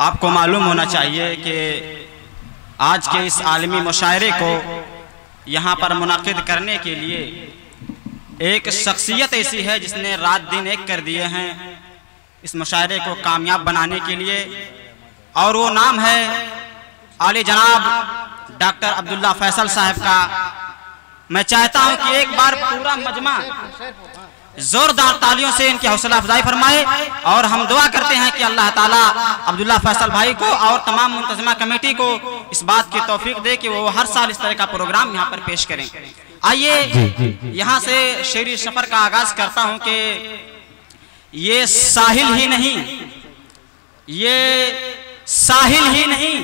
आपको मालूम होना चाहिए कि आज के इस आलमी मुशायरे को यहाँ पर मुनाकिद करने के लिए एक शख्सियत ऐसी है जिसने रात दिन एक कर दिए हैं इस मुशायरे को कामयाब बनाने के लिए, और वो नाम है आले जनाब डॉक्टर अब्दुल्ला फैसल साहब का। मैं चाहता हूं कि एक बार पूरा मजमा जोरदार तालियों से इनकी हौसला अफजाई फरमाए, और हम दुआ करते हैं कि अल्लाह ताला अब्दुल्ला फैसल भाई को और तमाम मुंतज़िमा कमेटी को इस बात की तौफीक दे कि वो हर साल इस तरह का प्रोग्राम यहाँ पर पेश करें। आइए यहाँ से शेरी सफर का आगाज करता हूँ कि ये साहिल ही नहीं, ये साहिल ही नहीं,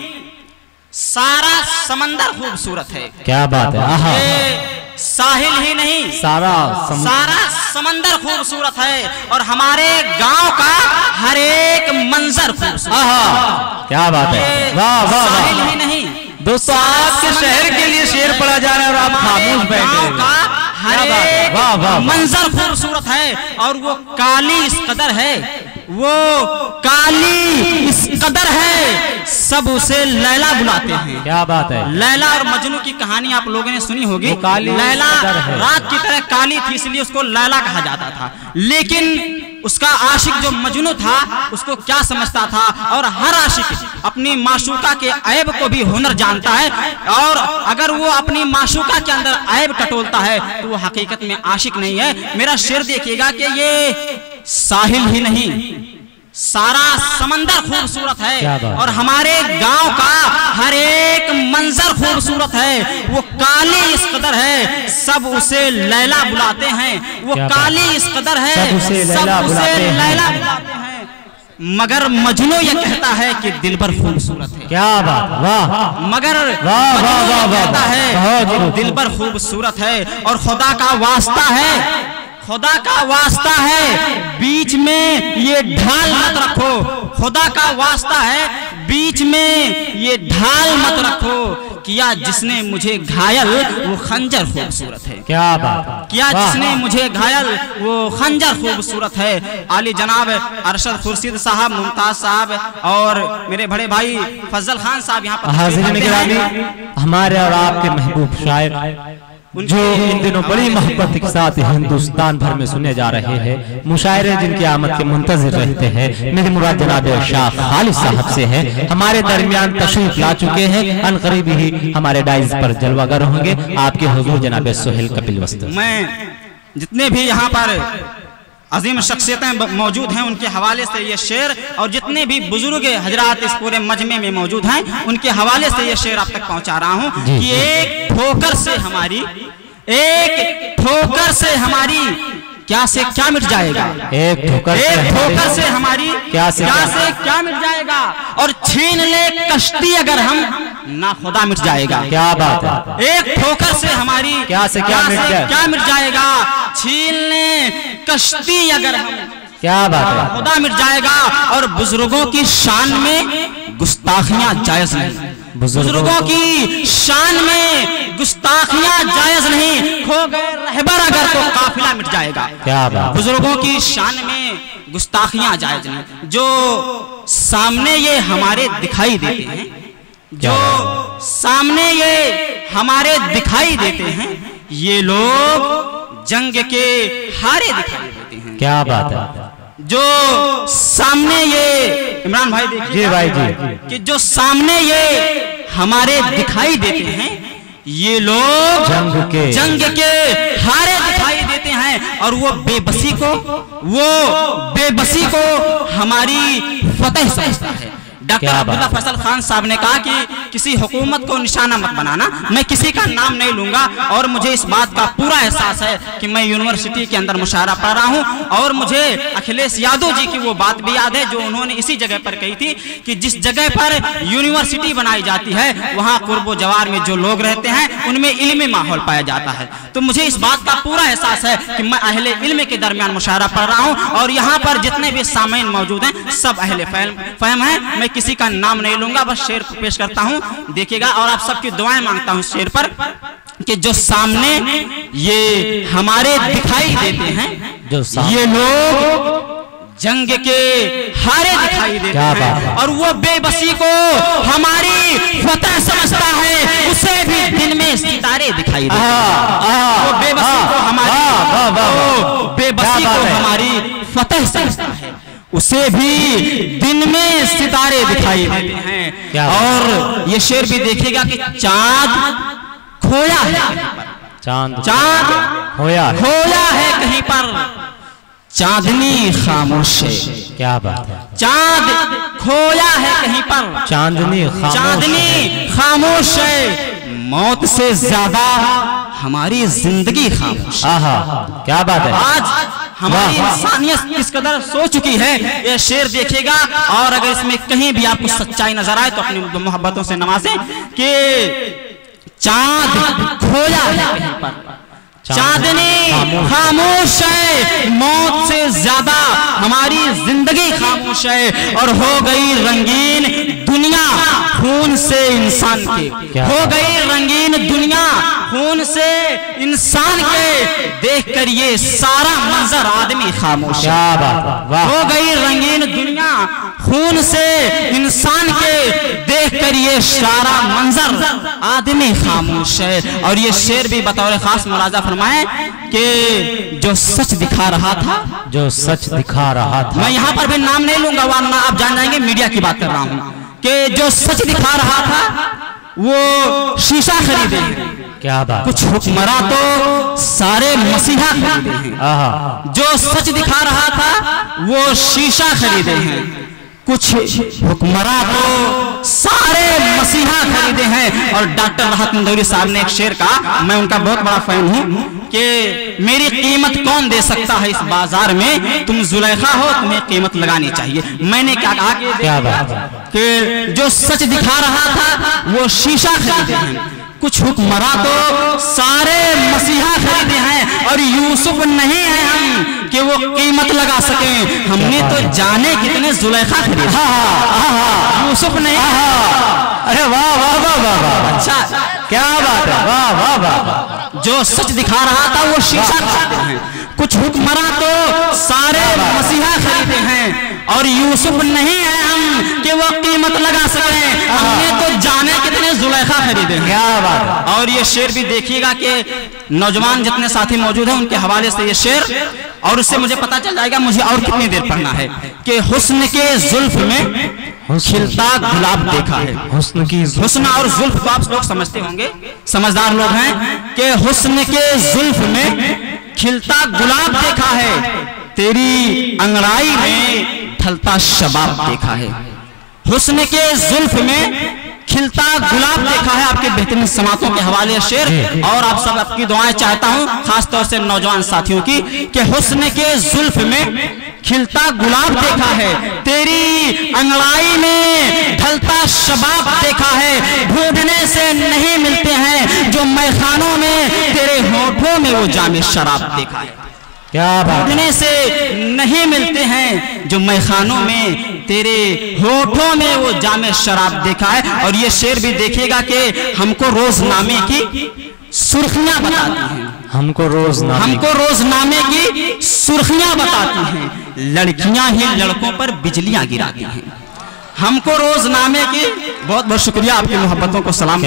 सारा समंदर खूबसूरत है। क्या बात है। ये साहिल ही नहीं, सारा समंदर खूबसूरत है, और हमारे गांव का हर एक मंजर खूबसूरत। क्या बात है। वाह वाह। साहिल ही नहीं दोस्तों, आपके शहर के लिए शेर पढ़ा जा रहा है और आप खामोश बैठे हैं। हर एक मंजर खूबसूरत है, और वो काली इस कदर है, वो काली इस कदर है, सब उसे लैला बुलाते हैं। क्या बात है। लैला और मजनू की कहानी आप लोगों ने सुनी होगी। लैला रात की तरह काली थी, इसलिए उसको लैला कहा जाता था, लेकिन उसका आशिक जो मजनू था उसको क्या समझता था, और हर आशिक अपनी माशूका के ऐब को भी हुनर जानता है, और अगर वो अपनी माशूका के अंदर ऐब टटोलता है तो वो हकीकत में आशिक नहीं है। मेरा शेर देखिएगा कि ये साहिल ही नहीं, सारा समंदर खूबसूरत है, और हमारे गांव का हर एक मंजर खूबसूरत है। वो काली इस कदर है, सब उसे लैला बुलाते हैं। वो काली इस कदर है, सब उसे लैला बुलाते हैं, मगर मजनू ये कहता है कि दिलबर खूबसूरत है। क्या बात। वाह। मगर मजनू कहता है कि दिलबर खूबसूरत है, और खुदा का वास्ता है, खुदा का वास्ता है बीच में ये ढाल मत रखो, खुदा का वास्ता है बीच में ये ढाल मत रखो, किया जिसने मुझे घायल वो खंजर खूबसूरत है। क्या बात। किया जिसने मुझे घायल वो खंजर खूबसूरत है। आली जनाब अरशद खुर्शीद साहब, मुमताज साहब और मेरे बड़े भाई फजल खान साहब यहाँ पर हाजिर हमारे और आपके महबूब शायर जो इन दिनों बड़ी मोहब्बत के साथ हिंदुस्तान भर में सुने जा रहे हैं, मुशायरे जिनकी आमद के मुंतजिर रहते हैं, मेरी मुराद जनाब शाह खालिद साहब से है, हमारे दरमियान तशरीफ ला चुके हैं। अनकरीब ही हमारे डाइज पर जलवागर होंगे आपके हुजूर जनाब सुहेल कपिल वस्त्र। मैं जितने भी यहाँ पर अजीम शख्सियतें मौजूद हैं उनके हवाले से ये शेर, और जितने भी बुजुर्ग हजरात इस पूरे मजमे में मौजूद हैं उनके हवाले से ये शेर आप तक पहुंचा रहा हूं कि एक ठोकर से हमारी क्या से क्या मिट जाएगा, एक ठोकर से हमारी क्या से क्या मिट जाएगा, और छीन ले कश्ती अगर हम ना खुदा मिट जाएगा। क्या बात है। एक ठोकर से हमारी क्या मिट जाएगा, छीन ले कश्ती अगर हम, क्या बात है, खुदा मिट जाएगा। और बुजुर्गों की शान में गुस्ताखियां जायज नहीं, बुजुर्गों की शान में गुस्ताखियां जायज नहीं, खो गए रहबर अगर तो काफिला मिट जाएगा। क्या बात। बुजुर्गों की शान में गुस्ताखियां जायज नहीं। जो सामने ये हमारे दिखाई देते हैं, जो सामने ये हमारे दिखाई देते हैं, ये लोग जंग के हारे दिखाई देते हैं। क्या बात है। जो सामने ये इमरान भाई देखिए जी भाई जी, कि जो सामने ये हमारे दिखाई देते हैं, ये लोग जंग के हारे दिखाई देते हैं, और वो बेबसी को हमारी फतेह समझता है। डॉक्टर अब्दुल्ला फैसल खान साहब ने कहा कि किसी हुकूमत को निशाना मत बनाना, मैं किसी का नाम नहीं लूंगा, और मुझे इस बात का पूरा एहसास है कि मैं यूनिवर्सिटी के अंदर मुशायरा पढ़ रहा हूं, और मुझे अखिलेश यादव जी की वो बात भी याद है जो उन्होंने इसी जगह पर कही थी कि जिस जगह पर यूनिवर्सिटी बनाई जाती है वहां कुर्बो जवार में जो लोग रहते हैं उनमें इल्मी माहौल पाया जाता है। तो मुझे इस बात का पूरा एहसास है कि मैं अहले इल्म के दरमियान मुशायरा पढ़ रहा हूं, और यहाँ पर जितने भी सामीन मौजूद हैं सब अहले फहम हैं। मैं किसी का नाम नहीं लूंगा, बस शेर पेश करता हूं, देखिएगा, और आप सबकी दुआएं मांगता हूं शेर पर कि जो सामने ये हमारे दिखाई देते हैं, ये लोग जंग के हारे दिखाई देते हैं, और वो बेबसी को हमारी फतह समझता है, उसे भी दिन में सितारे दिखाई देते हैं। वो बेबसी को हमारी फतह समझता है, उसे भी दिन में सितारे दिखाई देते हैं। और ये शेर भी देखिएगा कि चांद खोया है, चांद खोया है कहीं पर, चांदनी खामोश है। क्या बात है, चांद खोया है कहीं पर, चांदनी खामोश है। मौत से ज्यादा हमारी जिंदगी खामोश। क्या बात है। आज हमारी इंसानियत किस कदर सो चुकी है, ये शेर देखिएगा। और अगर इसमें कहीं भी आपको सच्चाई नजर आए तो अपनी मोहब्बतों से नवाजें कि चांद खोया है कहीं पर, चांदनी खामोश है। मौत से ज्यादा हमारी जिंदगी खामोश है, और हो गई रंगीन दुनिया खून से इंसान के, हो गई रंगीन दुनिया खून से इंसान के। देखकर ये सारा मंजर आदमी खामोश है। हो गई रंगीन दुनिया खून से इंसान के, देखकर ये सारा मंजर आदमी खामोश है। और ये शेर भी बतौर खास मुलाजा फरमाए कि जो सच दिखा रहा था, मैं यहाँ पर भी नाम नहीं लूंगा वरना आप जान जाएंगे मीडिया की बात कर रहा हूँ, कि जो सच दिखा रहा था वो शीशा खरीदे हैं। क्या बात। कुछ हुक्मरां तो सारे मसीहा खरीदे हैं। जो सच दिखा रहा था वो शीशा खरीदे हैं, कुछ हुक्मरां तो सारे मसीहा खरीदे हैं। और डॉक्टर राहत मंदौरी साहब ने एक शेर कहा, मैं उनका बहुत बड़ा फैन हूँ, कि मेरी कीमत कौन दे सकता है इस बाजार में, तुम जुलेखा हो, तुम्हें कीमत लगानी चाहिए। मैंने क्या कहा कि जो सच दिखा रहा था वो शीशा खरीदे हैं, कुछ हुक्मरां तो सारे मसीहा खरीदे हैं, और यूसुफ नहीं है हम कि वो कीमत लगा सकें। हमने तो जाने कितने जुलेखा खरीदे, यूसुफ नहीं। अरे वाह वाह वाह वाह वाह, अच्छा क्या बात है, वाह वाह वाह। जो सच दिखा रहा था वो शीशा खरीदे हैं, कुछ हुक्मरां तो सारे मसीहा खरीदे हैं, और यूसुफ नहीं है हम कि वो कीमत लगा सकें। हमने तो जाने कितने जुलेखा खरीदे हैं। क्या बात है। और ये शेर भी देखिएगा कि नौजवान जितने साथी मौजूद हैं उनके हवाले से ये शेर, और उससे मुझे पता चल जाएगा मुझे और कितनी देर पढ़ना है, कि हुस्न के जुल्फ में खिलता गुलाब देखा है। हुस्न और जुल्फ तो आप लोग समझते होंगे, समझदार लोग हैं, कि हुस्न के जुल्फ में खिलता गुलाब देखा है, तेरी अंगड़ाई में ढलता शबाब देखा है। हुस्न के जुल्फ में खिलता गुलाब देखा है। आपके बेहतरीन समातों के हवाले शेर, और आप सब आपकी दुआएं चाहता हूं खासतौर से नौजवान साथियों की, कि हुस्न के जुल्फ में खिलता गुलाब देखा है, तेरी अंगड़ाई में ढलता शबाब देखा है। ढूंढने से नहीं मिलते हैं जो मैखानों में, तेरे होठों में वो जामे शराब देखा है। क्या बात। ढूंढने से नहीं मिलते हैं जो मैखानों में, तेरे होठों में वो जामे शराब देखा है। और ये शेर भी देखिएगा कि हमको रोजनामे की सुर्खियां बताती हैं, हमको रोजनामे की सुर्खियां बताती हैं। लड़कियां ही लड़कों पर बिजलियां गिराती हैं। हमको रोजनामे की, बहुत बहुत शुक्रिया आपकी मोहब्बतों को सलाम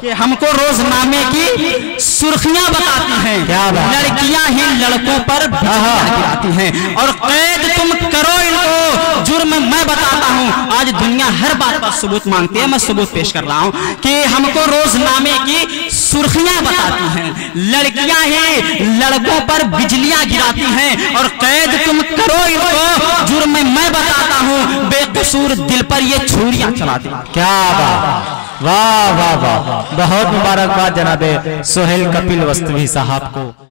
कि हमको रोजनामे की सुर्खियां बताती हैं। लड़कियां ही लड़कों पर गिराती हैं, और कैद तुम करो इनको, जुर्म मैं बताता हूं। आज दुनिया हर बात पर सबूत मांगती है, मैं सबूत पेश कर रहा हूं कि हमको रोजनामे की सुर्खियां बताती हैं, लड़कियां ही लड़कों पर बिजलियां गिराती हैं, और कैद तुम करो इनको, जुर्म मैं बताता हूं। बेकसूर दिल पर ये छुरियां चलाती। क्या बात, वाह वाह वाह, बहुत मुबारकबाद जनाबे सोहेल कपिल वस्तवी साहब को।